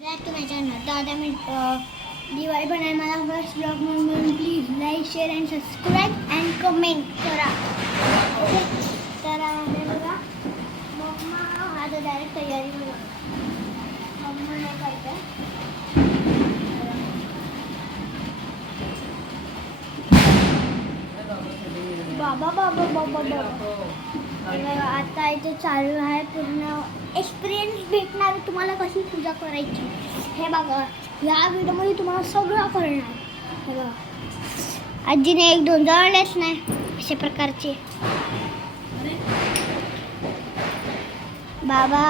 to my channel. तर आता मी दिवाळी पण आहे मला फर्स्ट ब्लॉग म्हणून please like share and subscribe and comment करा. ओके तर हे बघा मम्मा आता डायरेक्ट तयारी बघा मम्मा हे करते. बाबा बाबा बाबा बाबा आता इथे चालू आहे पूर्ण एक्सपिरियन्स भेटणार तुम्हाला कशी पूजा करायची हे बघा. या व्हिडिओमध्ये तुम्हाला सगळं कळणार. हे बघा आजीने एक दोन जळलेच नाही अशा प्रकारचे. बाबा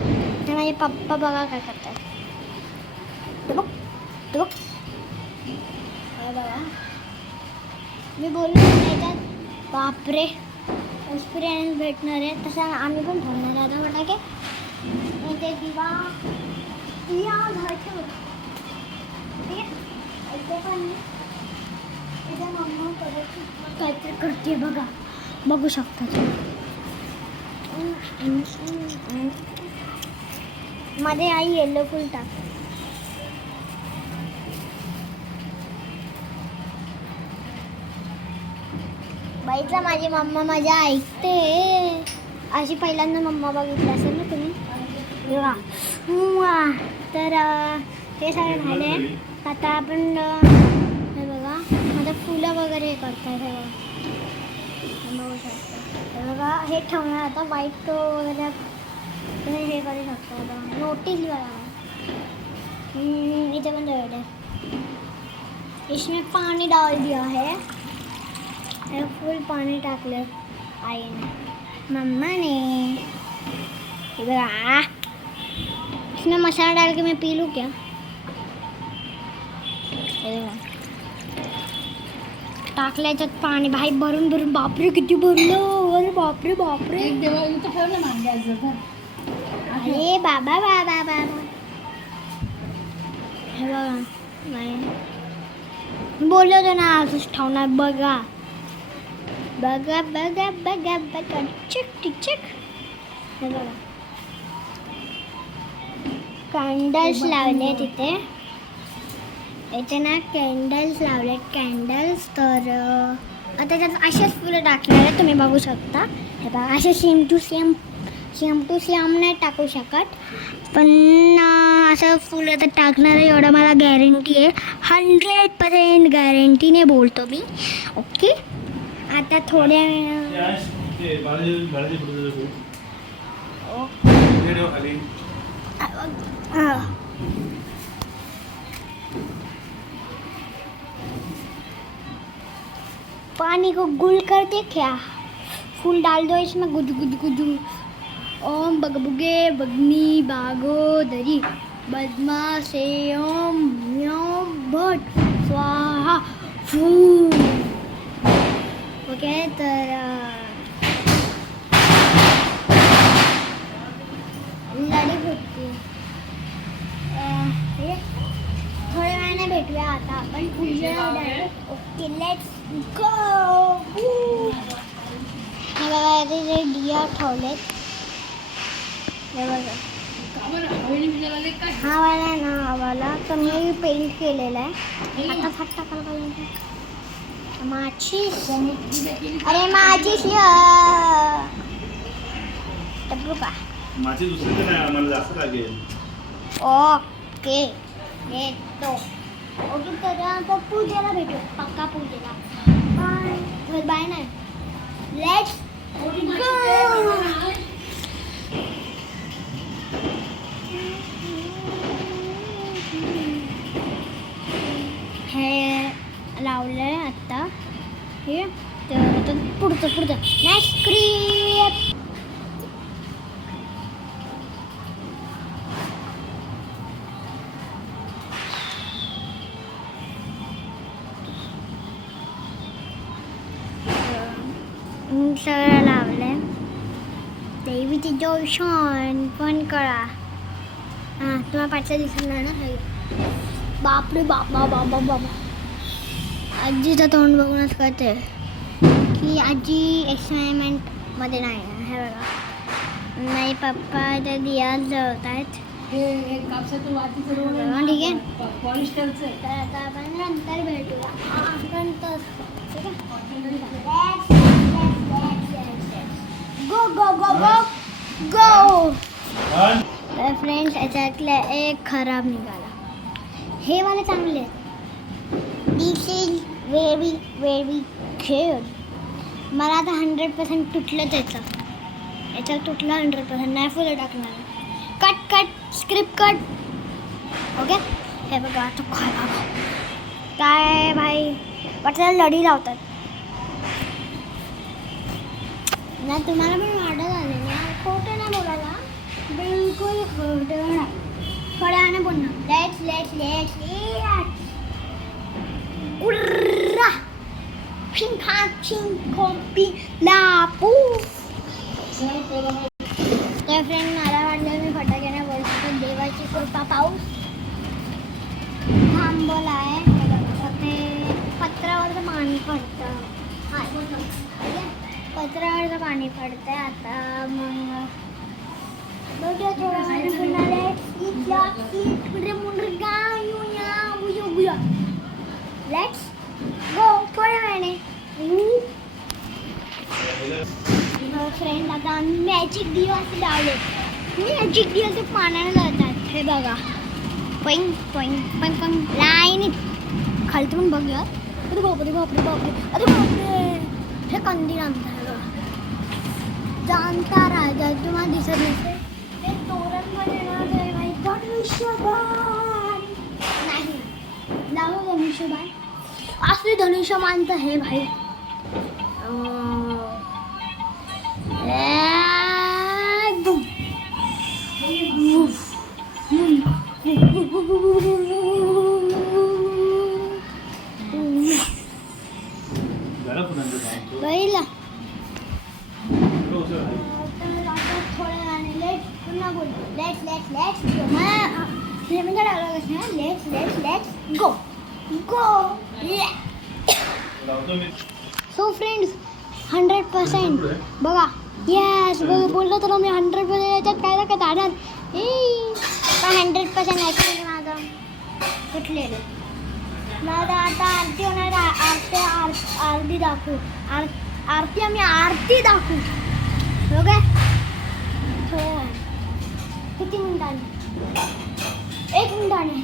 आणि माझे पप्पा बघा काय करतात ते बघ ते बघ. हे बघा मी बोललो त्याच्यात बापरे एक्सपिरियन्स भेटणार आहे तसं आम्ही पण ठेवणार आहे. आता फटाके ते दिवा या घरचे बघा ठीक आहे. इथे पण इथे मम्मा परत काहीतरी करते बघा बघू शकता. मध्ये आई येलो फुल टाक. बाईचा माझी मम्मा माझ्या ऐकते अशी पहिल्यांदा मम्मा बघितली असेल ना तुम्ही बघा. तर हे सगळं झाले. आता आपण हे बघा आता फुलं वगैरे करतात. हे बघा बघू शकता. हे बघा हे ठेवणार आता वाईट वगैरे तुम्ही हे करू शकता. आता नोटीस बघा इथे पण रेड है. इसमें पानी डाल दिया है. फुल पानी टाकलं आईने मम्माने. इसमें मसाला डाल के मैं पी लूँ क्या. टाकलं याच्यात पाणी भाई भरून भरून. बापरे किती भरलं. अरे बापरे बापरे अरे बाबा बाबा बाबा. हे बघा नाही बोललो होतो ना असंच ठेवणार. बघा बघा बघा बघा बघा चिक चिक. हे बघा कॅन्डल्स लावले तिथे. इथे ना कॅन्डल्स लावले कॅन्डल्स. तर आता त्याच्यात असेच फुलं टाकणार आहे तुम्ही बघू शकता. हे बघा असे सेम टू सेम नाही टाकू शकत पण असं फुलं तर टाकणार आहे एवढं मला गॅरंटी आहे. 100% गॅरंटीने बोलतो मी. ओके आता थोड्या पानी को गुल कर दे क्या. फूल डाल दो इसमें गुज गुज गुज. ओम बगबुगे बगनी बागो दरी बदमा से ओम म्योम भट स्वाहा फू. ओके तर लढी भेटते थोड्या वेळाने भेटूया. आता आपण पूजेला डायरेक्ट. Okay let's go. हे बघा ते दिया ठेवलेत. हे बघा हा वाला ना हा वाला तर मी पेंट केलेला आहे. आता फट टाकायला पाहिजे माचीस. अरे माचीस टपरू का माझी दुसरी तर नाही आम्हाला जास्त लागेल. ओके येतो. ओके तर आपण पूजेला भेटू पक्का पूजेला. बाय बाय नाही लेट्स गो. हे लावलंय आता हे. तर आता पुढचं नेक्स्ट क्रिएट. सगळं लावलंय. देवीचे दर्शन पण करा. हां तुम्हाला पाठच्या दिसणार ना. बापरे बाबा बाबा बाबा. आजीचं तोंड बघूनच कळते की आजी एक्साइटमेंटमध्ये नाही. हे बघा नाही पप्पा त्या दिया जळत आहेत. हे कापसाचं वातीचं रोल आहे हा, ठीक आहे. ना, पॉलिस्टरचं आहे. तर आता आपण नंतर भेटूया नंतर ठीक आहे गो गो गो गो गो. पण तर फ्रेंड्स याच्यातला एक खराब निघाला. हे वाले चांगले आहेत. दिस इज व्हेरी व्हेरी गुड. मला आता 100% तुटलं याचं तुटलं 100%. नाही फुलं टाकणार. Cut script cut. ओके हे बघा तो खराब काय भाई वाटतं लढी लावतात ना. तुम्हाला पण वाटत आले ना खोटं नाही बोलायला. बिलकुल खोटं नाही. खड्याने पुन्हा लेट्स गुर्रा फिंका चिंकोपी लापू. तर फ्रेंड मला वाटलं मी फटाक्याने बोलतो. देवाची कृपा पाऊस थांबवला आहे. ते पत्रावरचं पाणी पडतं. पत्रावरचं पाणी पडतंय आता. मग बघूया थोड्या वेळाने पुन्हा लेट्स गो थोड्या वेळाने. फ्रेंड आता आम्ही मॅजिक दिवस लावले. मॅजिक दिवस ते पाण्याने जातात. हे बघा पॉइंट पॉइंट पण पण लाईनीत खालतून बघूया. अरे बापरे बापरे बापरे अरे बापरे. हे कंदील आमचं जाणता राजा तुम्हाला दिसत नसेल. ते तोरणमध्ये नाही धनुष्यबाण नाही लावू धनुष्यबाण असले धनुष्यबाण तर हे भाई जरा फुलांचं काम तो. बघितलं. तो उचल आहे. थोड्या वेळाने लेट पुन्हा बोलतो. लेट्स हे म्हणजे डायलॉग असणार. लेट्स गो लावतो मी. सो फ्रेंड्स 100% बघा. येस बोललो तर मी 100% याच्यात काय ना काय दाणार. पण 100% ॲक्च्युली माझं कुठलेलं माझं आता आरती होणार. आरती दाखवू. आरती आम्ही आरती दाखवू. ओके किती मिनिटांनी. 1 मिनिटाने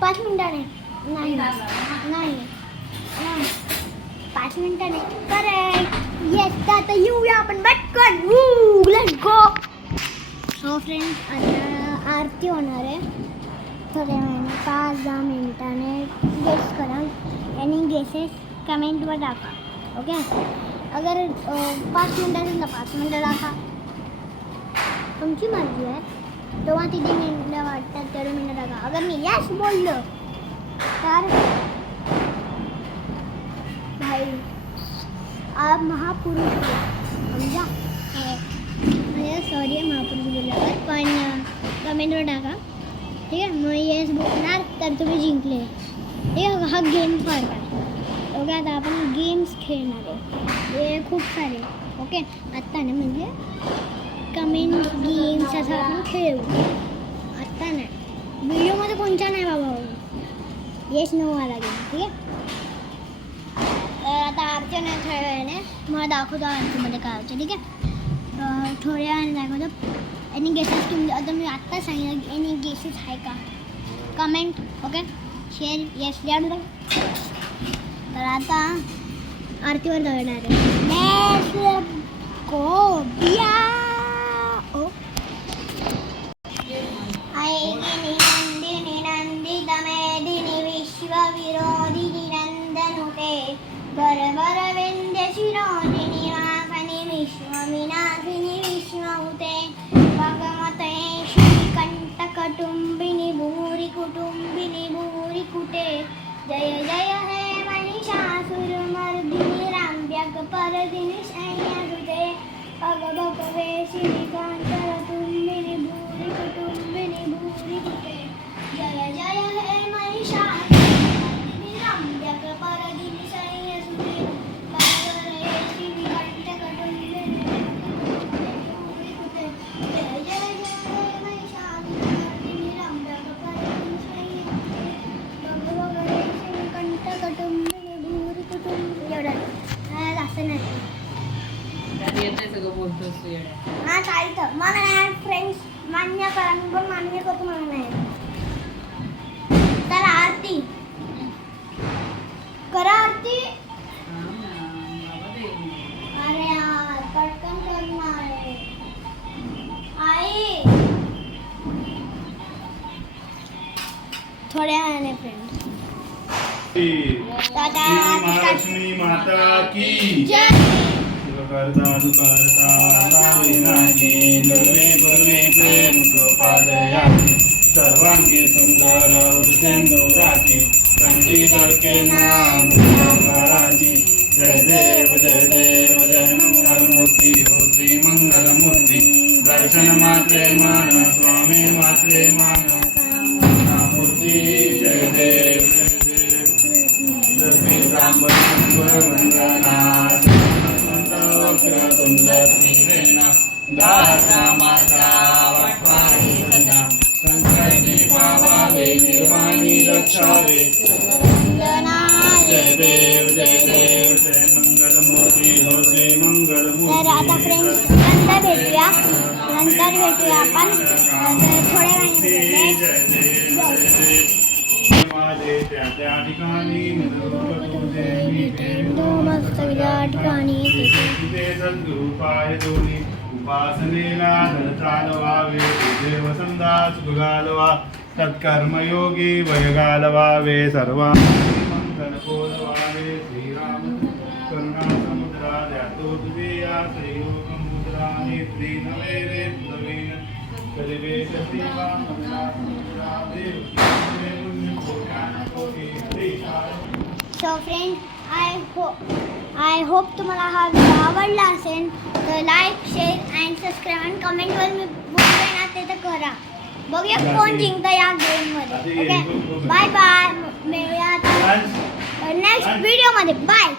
5 मिनिटाने नाही 5 मिनिटाने करेक्ट. येस आता येऊया आपण पटकन. Let's go. सो फ्रेंड्स आता आरती होणार आहे थोड्या वेळाने 5-10 मिनिटाने. गेस करा आणि गेसेस कमेंटवर टाका. ओके अगर 5 मिनिटांनी 5 मिनिटं टाका. तुमची मर्जी आहे. तेव्हा किती मिनिटं वाटतात तेवढे मिनिटं टाका. अगर मी यस बोललो तर भाई आप महापुरुष समजा. सॉरी महापुरुष बोलल्यावर पण कमेंटवर टाका. ठीक आहे. मग येस बोलणार तर तुम्ही जिंकले. ठीक आहे. हा गेम फार काय. ओके आता आपण गेम्स खेळणार आहे. हे खूप सारे. ओके आत्ता ना म्हणजे कमेंट गेम्स असं आपण खेळू. आत्ता नाही व्हिडिओमध्ये कोणत्या नाही बाबा. येस नो वाला गेम. ठीक आहे. तर आता आरती नाही थोड्या वेळाने मला दाखवतो आरतीमध्ये काय होतं. ठीक आहे. थोड्या वेळाने दाखवतो. एनी गेसेस तुम्ही आता मी आत्ता सांगितलं. एनी गेसेस आहे का कमेंट. ओके शेअर येस लिहा. तर आता आरतीवर जाणार आहे. गो बिया ओ ऐगिनी नंदिनी नंदित मेदिनी विश्वविरोधिनी नंदनुते बरबर विंध्य शिरोधिनी वासनि विश्वविनाशिनी विष्णुते भगवते श्रीकण्ठकुटुम्बिनी भूरि कुटुम्बिनी भूरि कुटे जय जय हे महिषासुरमर्दिनी राम्यकपर्दिनी शय्यासुते भगवते श्रीकान्तरतुम्बिनी भूरि कुटुम्बिनी भूरि कुटे जय जय हे महिषासुरमर्दिनी राम्यकपर्दिनी शय्यासुते थोड्या वेळाने फ्रेंड्स. श्री महालक्ष्मी माता की करता दुकारता विनाची नवे भवे प्रेम कृपादयाची सर्वांगी सुंदर सेंदुराची कंठी तडके नाम कराची जय देव जय मंगलमूर्ती हो श्री मंगलमूर्ती दर्शन मात्रे मान स्वामी मात्रे मान मूर्ती जय देव वक्रतुंड श्रीरेणा दासा माता वटवाणी सदा संकटी पावावे निर्वाणी रक्षावे जय देव जय मंगलमूर्ती हो श्री तर आता मंगलमूर्ती फ्रेंड्स नंतर भेटूया आपण थोड्या वेळाने माझे त्या ठिकाणी मस्त या ठिकाणी सद्गुरुपाय दोन्ही उपासनेला धन चालवावे देव संदास घालवा सत्कर्मयोगी वय घालवावे सर्वांनी मंगल बोलवावे श्रीराम करुणा समुद्रा द्यातो तुझेया श्रीयोग मुद्रा नेत्री नवे रे नवीन कलिवे सेवा मंगला समुद्रा देव सो फ्रेंड्स आय होप तुम्हाला हा व्हिडिओ आवडला असेल तर लाईक शेअर अँड सबस्क्राईब आणि कमेंटवर मी बोलते ना ते तर करा. बघूया कोण जिंकतं या गेममध्ये. Okay bye bye. मिळूया आता नेक्स्ट व्हिडिओमध्ये. बाय.